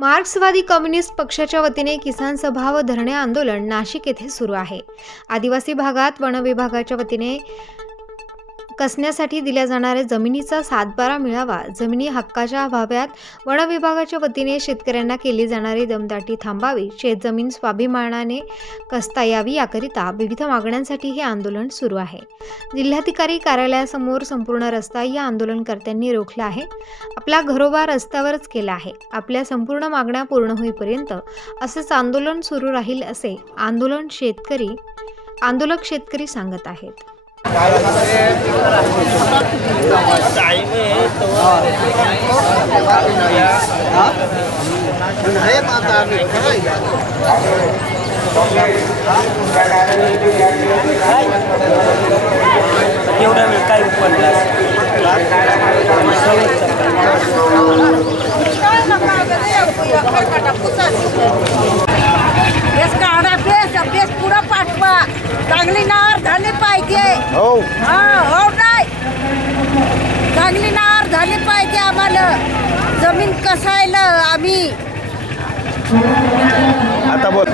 मार्क्सवादी कम्युनिस्ट पक्षाच्या वतीने किसान सभा व धरणे आंदोलन नाशिक येथे सुरू आहे। आदिवासी भागात वन विभागाच्या वतीने कसण्यासाठी दिल्या जाणाऱ्या जमिनीचा 7/12 मिळावा, जमिनी हक्काच्या अभावात वन विभागाच्या वतीने शेतकऱ्यांना केली जाणारी दमदाटी थांबावी, शेतजमीन स्वाभिमानाने कसता यावी याकरिता विविध मागण्यांसाठी हे आंदोलन सुरू आहे। जिल्हाधिकारी कार्यालयासमोर संपूर्ण रस्ता या आंदोलनकर्त्यांनी रोखला आहे। आपला घरोबा रस्त्यावरच केला आहे। आपल्या संपूर्ण मागण्या पूर्ण होईपर्यंत असेच आंदोलन सुरू राहील असे आंदोलक शेतकरी सांगत आहेत। एवढा वेळ काय पडला बेस पुढं पाठवा, चांगली नार झाली पाहिजे। हो नाही, चांगली नार झाली पाहिजे। आम्हाला जमीन कसायला आम्ही आता बोल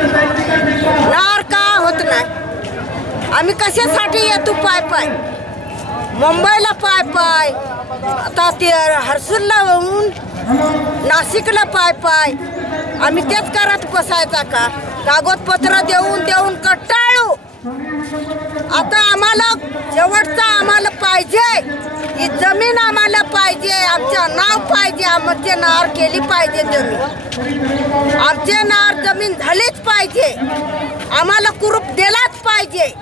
नार का होत नाही। आम्ही कशासाठी येतो पाय पाय, मुंबईला पाय पाय, आता ते हर्सूलला होऊन नाशिकला पाय पाय। आम्ही तेच करत बसायचा का? कागदपत्र देऊन कटाळू। आता आम्हाला शेवटचा आम्हाला पाहिजे, ही जमीन आम्हाला पाहिजे, आमचं नाव पाहिजे, आमचे नार केली पाहिजे जमीन, आमचे नार जमीन झालीच पाहिजे, आम्हाला कुरूप दिलाच पाहिजे।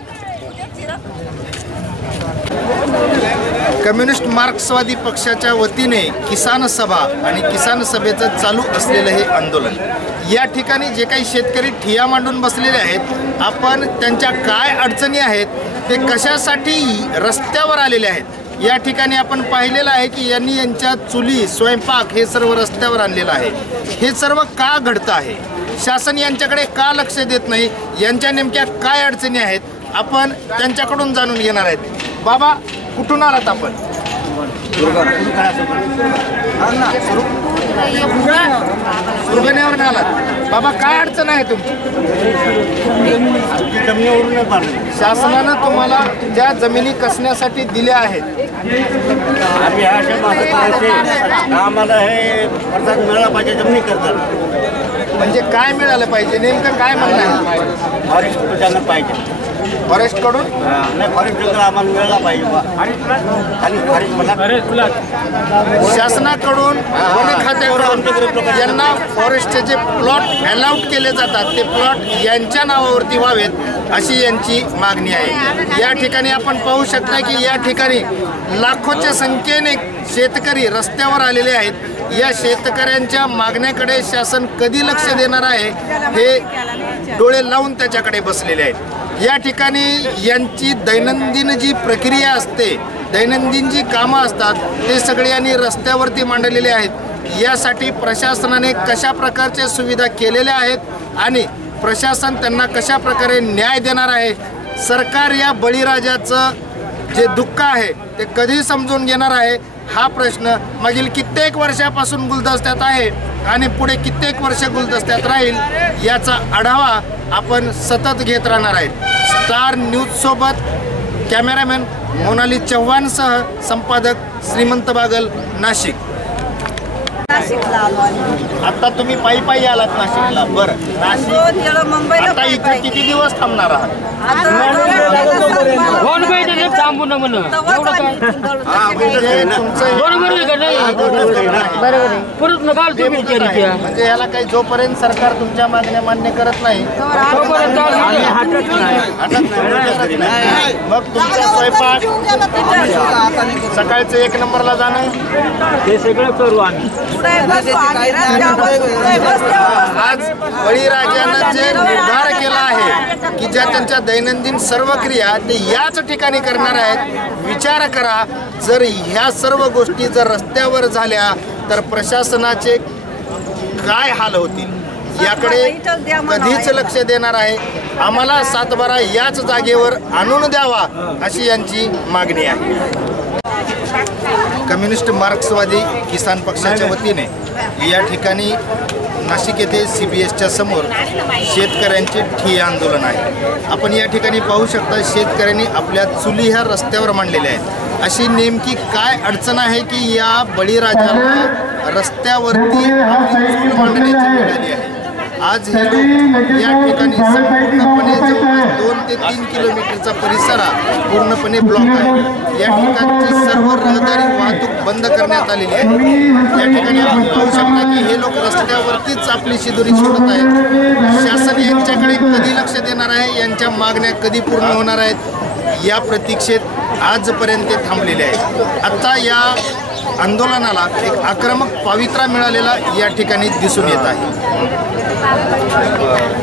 कम्युनिस्ट मार्क्सवादी पक्षाच्या वतीने किसान सभा आणि किसान सभेचं चालू असलेलं हे आंदोलन, या ठिकाणी जे काही शेतकरी ठिय्या मांडून बसलेले आहेत, आपण त्यांच्या काय अडचणी आहेत, ते कशासाठी रस्त्यावर आलेले आहेत, या ठिकाणी आपण पाहिलेलं आहे की यांनी यांच्या चुली स्वयंपाक हे सर्व रस्त्यावर आणलेलं आहे। हे सर्व का घडतं आहे, शासन यांच्याकडे का लक्ष देत नाही, यांच्या नेमक्या काय अडचणी आहेत, आपण त्यांच्याकडून जाणून घेणार आहेत। बाबा, कुठून आलात आपण? सुरगण्यावरून आलात। बाबा, काय अडचण आहे तुमची? शासनानं तुम्हाला ज्या जमिनी कसण्यासाठी दिल्या आहेत, आम्हाला हे मिळालं पाहिजे, जमिनी करतात म्हणजे काय मिळालं पाहिजे, नेमकं काय म्हणणं आहे? फॉरेस्ट पाहिजे, फॉरेस्ट कडून नाही फॉरेस्ट आम्हाला मिळाला पाहिजे। शासनाकडून वन खात्याकडून यांना फॉरेस्टचे जे प्लॉट अलाउट केले जातात, ते प्लॉट यांच्या नावावरती व्हावेत अशी यांची मागणी आहे। या ठिकाणी आपण पाहू शकता की या ठिकाणी लाखोच्या संख्येने शेतकरी रस्त्यावर आलेले आहेत। या शेतकऱ्यांच्या मागण्याकडे शासन कधी लक्ष देणार आहे हे डोळे लावून त्याच्याकडे बसलेले आहेत। या ठिकाणी यांची दैनंदिन जी प्रक्रिया असते, दैनंदिन जी कामं असतात, ते सगळे यांनी रस्त्यावरती मांडलेले आहेत। यासाठी प्रशासनाने कशा प्रकारच्या सुविधा केलेल्या आहेत आणि प्रशासन त्यांना कशा प्रकारे न्याय देणार आहे, सरकार या बळीराजाचं जे दुःख आहे ते कधी समजून घेणार आहे, हा प्रश्न मागील कित्येक वर्षापासून गुलदस्त्यात आहे आणि पुढे कित्येक वर्ष गुलदस्त्यात राहील, याचा आढावा आपण सतत घेत राहणार आहेत। स्टार न्यूज सोबत कॅमेरामॅन मोनाली चव्हाणसह संपादक श्रीमंत बागल, नाशिक। आता तुम्ही पायी पायी आलात नाशिकला? बरं, नाशिक मुंबईला आता इथे किती दिवस थांबणार आहात? म्हणजे याला काही जोपर्यंत सरकार तुमच्या मागण्या मान्य करत नाही मग तुमचा स्वयंपाक, सकाळचं 1 नंबरला जाणं, हे सगळं करू आम्ही। आज बळीराजानं जे निर्धार केला आहे की ज्या त्यांच्या दैनंदिन सर्व क्रिया ते याच ठिकाणी करणार आहेत, विचार करा, जर ह्या सर्व गोष्टी जर रस्त्यावर झाल्या तर प्रशासनाचे काय हाल होतील, याकडे कधीच लक्ष देणार आहे। आम्हाला 7/12 याच जागेवर आणून द्यावा अशी यांची मागणी आहे। कम्युनिस्ट मार्क्सवादी किसान पक्षाच्या वतीने या ठिकाणी नाशिक येथे CBSच्या समोर शेतकऱ्यांचे ठिय्या आंदोलन आहे. आपण या ठिकाणी पाहू शकता शेतकऱ्यांनी आपल्या चुली ह्या रस्त्यावर मांडलेल्या आहेत. अशी नेमकी काय अडचण आहे की या बळीराजाला रस्त्यावरती आपली चूल मांडण्याची वेळ आली आहे. आज हे लोक या ठिकाणी संपूर्णपणे जवळपास 2 ते 3 किलोमीटरचा परिसर पूर्णपणे ब्लॉक आहे. या ठिकाणची सर्व रहदारी वाहतूक बंद करण्यात आलेली आहे. या ठिकाणी आपण पाहू शकता की हे लोक रस्त्यावरतीच आपली शिदोरी सोडत आहेत. शासन यांच्याकडे कधी लक्ष देणार आहे, यांच्या मागण्या कधी पूर्ण होणार आहेत या प्रतीक्षेत आजपर्यंत थांबलेले आहेत. आता या आंदोलनाला एक आक्रमक पवित्रा मिळालेला या ठिकाणी दिसून येत आहे.